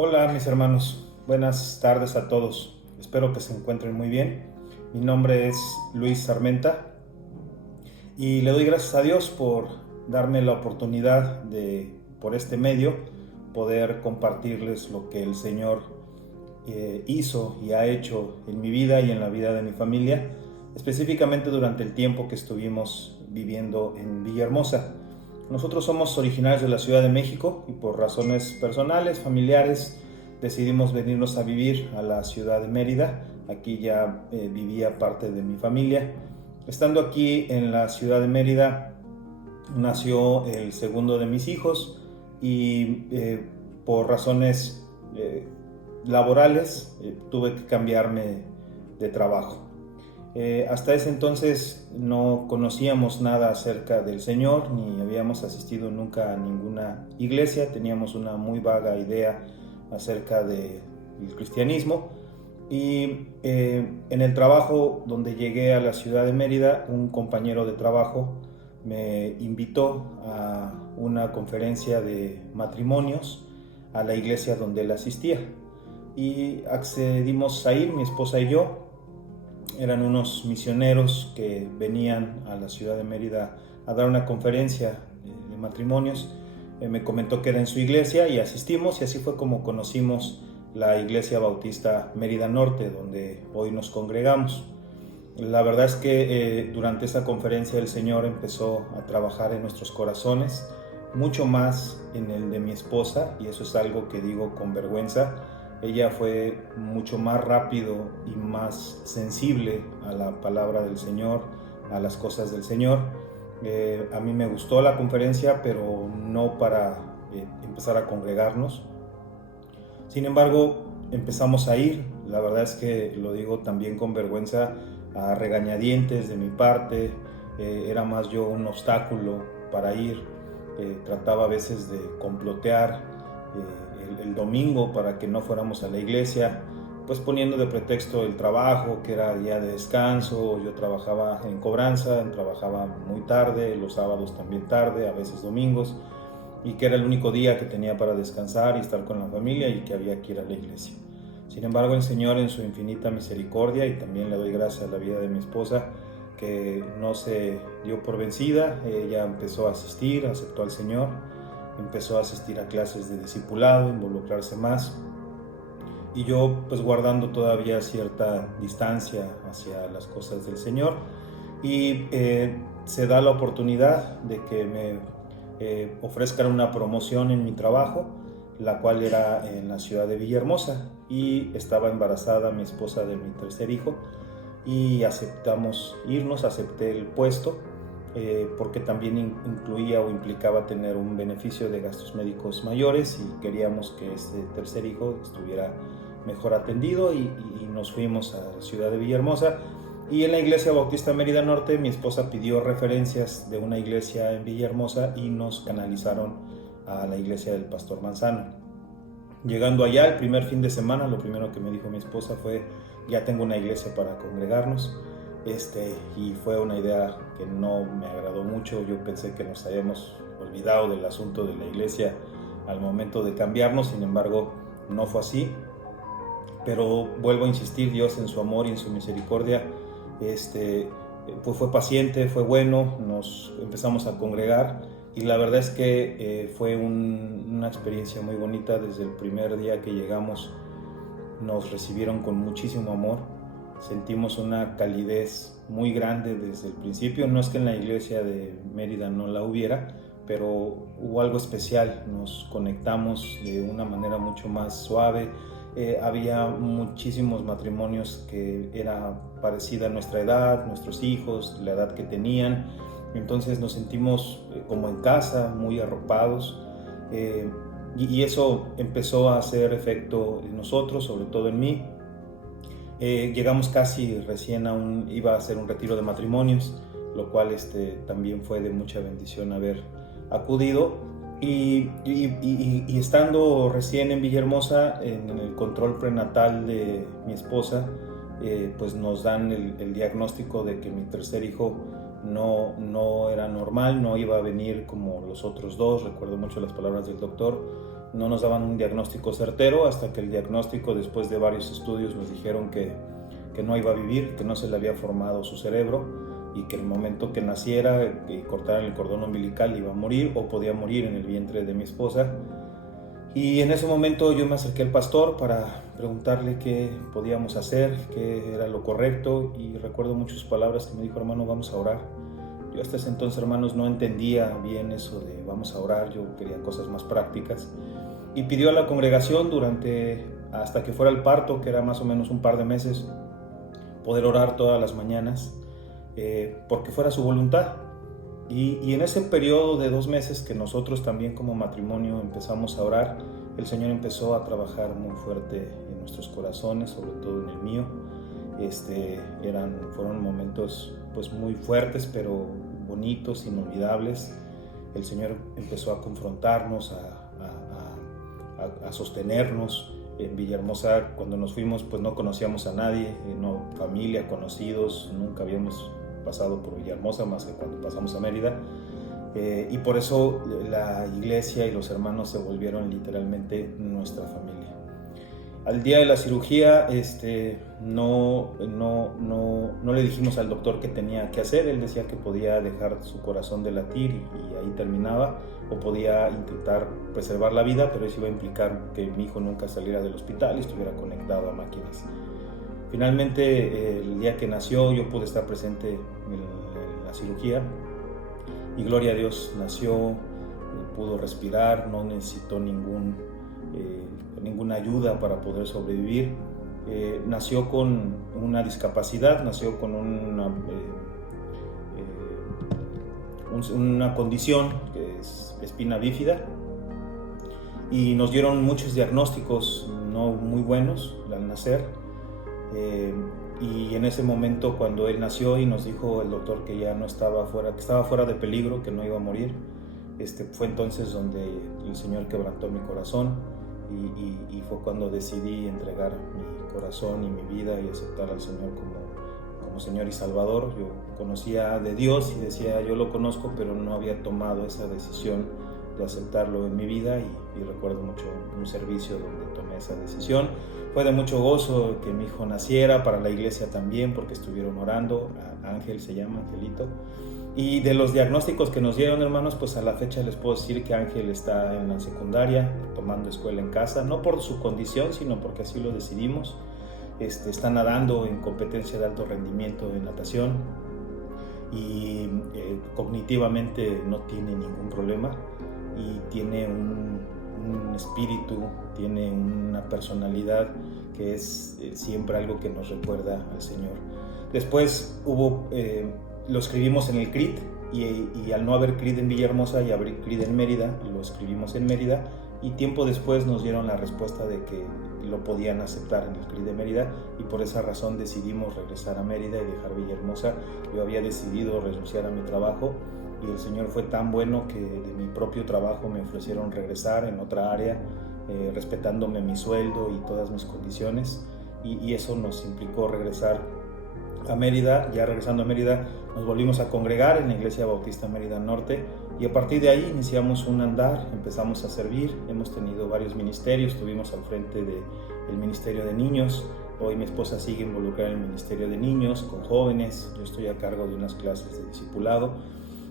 Hola mis hermanos, buenas tardes a todos. Espero que se encuentren muy bien. Mi nombre es Luis Sarmenta y le doy gracias a Dios por darme la oportunidad de, por este medio, poder compartirles lo que el Señor hizo y ha hecho en mi vida y en la vida de mi familia, específicamente durante el tiempo que estuvimos viviendo en Villahermosa. Nosotros somos originarios de la Ciudad de México y por razones personales, familiares, decidimos venirnos a vivir a la ciudad de Mérida. Aquí ya vivía parte de mi familia. Estando aquí en la ciudad de Mérida, nació el segundo de mis hijos y por razones laborales tuve que cambiarme de trabajo. Hasta ese entonces no conocíamos nada acerca del Señor, ni habíamos asistido nunca a ninguna iglesia, teníamos una muy vaga idea acerca del cristianismo. Y en el trabajo donde llegué a la ciudad de Mérida, un compañero de trabajo me invitó a una conferencia de matrimonios a la iglesia donde él asistía. Y accedimos a ir, mi esposa y yo. Eran unos misioneros que venían a la ciudad de Mérida a dar una conferencia de matrimonios. Me comentó que era en su iglesia y asistimos, y así fue como conocimos la Iglesia Bautista Mérida Norte, donde hoy nos congregamos. La verdad es que durante esa conferencia el Señor empezó a trabajar en nuestros corazones, mucho más en el de mi esposa, y eso es algo que digo con vergüenza. Ella fue mucho más rápido y más sensible a la palabra del Señor, a las cosas del Señor. A mí me gustó la conferencia, pero no para empezar a congregarnos. Sin embargo, empezamos a ir. La verdad es que lo digo también con vergüenza, a regañadientes de mi parte. Era más yo un obstáculo para ir. Trataba a veces de complotear el domingo para que no fuéramos a la iglesia, pues poniendo de pretexto el trabajo, que era día de descanso. Yo trabajaba en cobranza, trabajaba muy tarde, los sábados también tarde, a veces domingos, y que era el único día que tenía para descansar y estar con la familia, y que había que ir a la iglesia. Sin embargo, el Señor, en su infinita misericordia, y también le doy gracias a la vida de mi esposa, que no se dio por vencida. Ella empezó a asistir, aceptó al Señor, empezó a asistir a clases de discipulado, involucrarse más, y yo pues guardando todavía cierta distancia hacia las cosas del Señor. Y se da la oportunidad de que me ofrezcan una promoción en mi trabajo, la cual era en la ciudad de Villahermosa, y estaba embarazada mi esposa de mi tercer hijo, y aceptamos irnos. Acepté el puesto porque también incluía o implicaba tener un beneficio de gastos médicos mayores, y queríamos que este tercer hijo estuviera mejor atendido, y nos fuimos a la ciudad de Villahermosa. Y en la Iglesia Bautista Mérida Norte, mi esposa pidió referencias de una iglesia en Villahermosa y nos canalizaron a la iglesia del Pastor Manzano. Llegando allá el primer fin de semana, lo primero que me dijo mi esposa fue: ya tengo una iglesia para congregarnos. Y fue una idea que no me agradó mucho. Yo pensé que nos habíamos olvidado del asunto de la iglesia al momento de cambiarnos. Sin embargo, no fue así. Pero vuelvo a insistir, Dios en su amor y en su misericordia pues fue paciente, fue bueno. Nos empezamos a congregar, y la verdad es que fue una experiencia muy bonita. Desde el primer día que llegamos nos recibieron con muchísimo amor. Sentimos una calidez muy grande desde el principio. No es que en la iglesia de Mérida no la hubiera, pero hubo algo especial. Nos conectamos de una manera mucho más suave. Había muchísimos matrimonios que era parecida a nuestra edad, nuestros hijos, la edad que tenían. Entonces nos sentimos como en casa, muy arropados. Y eso empezó a hacer efecto en nosotros, sobre todo en mí. Llegamos casi recién iba a ser un retiro de matrimonios, lo cual también fue de mucha bendición haber acudido. Y estando recién en Villahermosa, en el control prenatal de mi esposa, pues nos dan el diagnóstico de que mi tercer hijo no era normal, no iba a venir como los otros dos. Recuerdo mucho las palabras del doctor. no nos daban un diagnóstico certero, hasta que el diagnóstico, después de varios estudios, nos dijeron que no iba a vivir, que no se le había formado su cerebro y que el momento que naciera y cortaran el cordón umbilical iba a morir o podía morir en el vientre de mi esposa. Y en ese momento yo me acerqué al pastor para preguntarle qué podíamos hacer, qué era lo correcto, y recuerdo muchas palabras que me dijo: hermano, vamos a orar. Yo hasta ese entonces, hermanos, no entendía bien eso de vamos a orar, yo quería cosas más prácticas. Y pidió a la congregación hasta que fuera el parto, que era más o menos un par de meses, poder orar todas las mañanas, porque fuera su voluntad. Y en ese periodo de 2 meses que nosotros también como matrimonio empezamos a orar, el Señor empezó a trabajar muy fuerte en nuestros corazones, sobre todo en el mío. Fueron momentos pues muy fuertes, pero bonitos, inolvidables. El Señor empezó a confrontarnos, a sostenernos. En Villahermosa, cuando nos fuimos, pues no conocíamos a nadie, no familia, conocidos, nunca habíamos pasado por Villahermosa más que cuando pasamos a Mérida, y por eso la iglesia y los hermanos se volvieron literalmente nuestra familia. Al día de la cirugía no le dijimos al doctor qué tenía que hacer. Él decía que podía dejar su corazón de latir y ahí terminaba, o podía intentar preservar la vida, pero eso iba a implicar que mi hijo nunca saliera del hospital y estuviera conectado a máquinas. Finalmente, el día que nació, yo pude estar presente en la cirugía y gloria a Dios, nació, pudo respirar, no necesitó ninguna ayuda para poder sobrevivir. Nació con una discapacidad, nació con una condición que es espina bífida, y nos dieron muchos diagnósticos no muy buenos al nacer. Y en ese momento, cuando él nació y nos dijo el doctor que ya no estaba fuera, que estaba fuera de peligro, que no iba a morir, fue entonces donde el Señor quebrantó mi corazón, y fue cuando decidí entregar mi corazón y mi vida y aceptar al Señor como Señor y Salvador. Yo conocía de Dios y decía, yo lo conozco, pero no había tomado esa decisión de aceptarlo en mi vida, y recuerdo mucho un servicio donde tomé esa decisión. Fue de mucho gozo que mi hijo naciera, para la iglesia también, porque estuvieron orando. Ángel se llama, Angelito. Y de los diagnósticos que nos dieron, hermanos, pues a la fecha les puedo decir que Ángel está en la secundaria, tomando escuela en casa, no por su condición, sino porque así lo decidimos. Está nadando en competencia de alto rendimiento de natación, y cognitivamente no tiene ningún problema, y tiene un espíritu, tiene una personalidad que es siempre algo que nos recuerda al Señor. Después lo escribimos en el CRIT, y al no haber CRIT en Villahermosa y haber CRIT en Mérida, lo escribimos en Mérida, y tiempo después nos dieron la respuesta de que lo podían aceptar en el CRIT de Mérida, y por esa razón decidimos regresar a Mérida y dejar Villahermosa. Yo había decidido renunciar a mi trabajo, y el Señor fue tan bueno que de mi propio trabajo me ofrecieron regresar en otra área, respetándome mi sueldo y todas mis condiciones, y eso nos implicó regresar a Mérida. Ya regresando a Mérida, nos volvimos a congregar en la Iglesia Bautista Mérida Norte, y a partir de ahí iniciamos un andar, empezamos a servir. Hemos tenido varios ministerios, estuvimos al frente del Ministerio de Niños. Hoy mi esposa sigue involucrada en el Ministerio de Niños, con jóvenes. Yo estoy a cargo de unas clases de discipulado.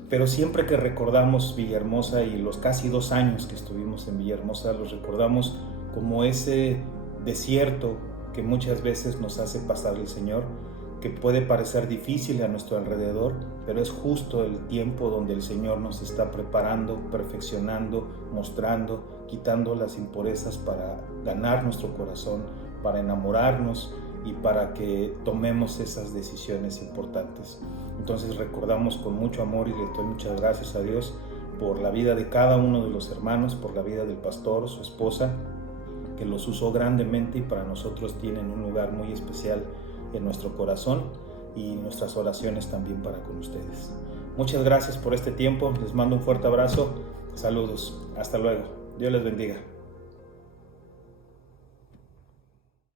Pero siempre que recordamos Villahermosa y los casi 2 años que estuvimos en Villahermosa, los recordamos como ese desierto que muchas veces nos hace pasar el Señor, que puede parecer difícil a nuestro alrededor, pero es justo el tiempo donde el Señor nos está preparando, perfeccionando, mostrando, quitando las impurezas para ganar nuestro corazón, para enamorarnos y para que tomemos esas decisiones importantes. Entonces recordamos con mucho amor, y le doy muchas gracias a Dios por la vida de cada uno de los hermanos, por la vida del pastor, su esposa, que los usó grandemente y para nosotros tienen un lugar muy especial en nuestro corazón, y nuestras oraciones también para con ustedes. Muchas gracias por este tiempo, les mando un fuerte abrazo, saludos, hasta luego, Dios les bendiga.